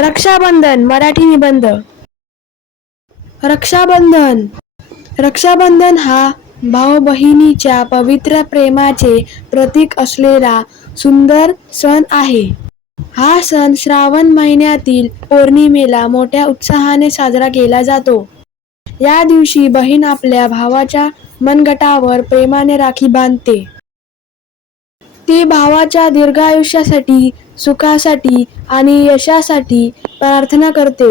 रक्षाबंधन मराठी निबंध. रक्षाबंधन. रक्षाबंधन हा भाऊ बहिणीच्या पवित्र प्रेमाचे प्रतीक असलेला सुंदर सण आहे. हा सण श्रावण महिन्यातील पौर्णिमेला मोठ्या उत्साहाने साजरा केला जातो. या दिवशी बहीण आपल्या भावाच्या मनगटावर प्रेमाने राखी बांधते. ती भावाच्या दीर्घायुष्यासाठी, सुखासाठी आणि यशासाठी प्रार्थना करते.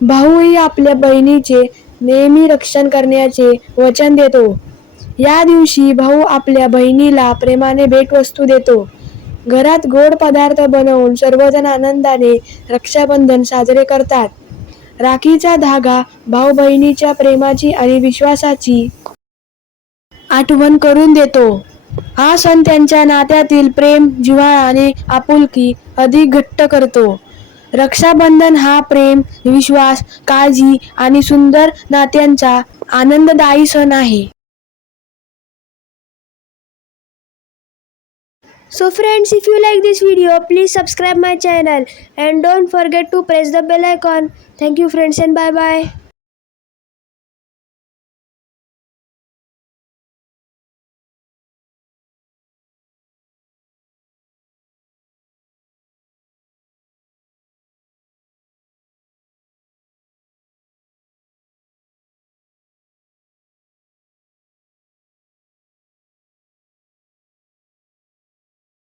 भाऊही आपल्या बहिणीचे नेहमी रक्षण करण्याचे वचन देतो. या दिवशी भाऊ आपल्या बहिणीला प्रेमाने भेटवस्तू देतो. घरात गोड पदार्थ बनवून सर्वजण आनंदाने रक्षाबंधन साजरे करतात. राखीचा धागा भाऊ बहिणीच्या प्रेमाची आणि विश्वासाची आठवण करून देतो. हा सण त्यांच्या नात्यातील प्रेम, जिव्हाळा आणि आपुलकी अधिक घट्ट करतो. रक्षाबंधन हा प्रेम, विश्वास, काळजी आणि सुंदर नात्यांचा आनंददायी सण आहे. So friends, if you like this video, please subscribe my channel and don't forget to press the bell icon. Thank you friends and bye bye.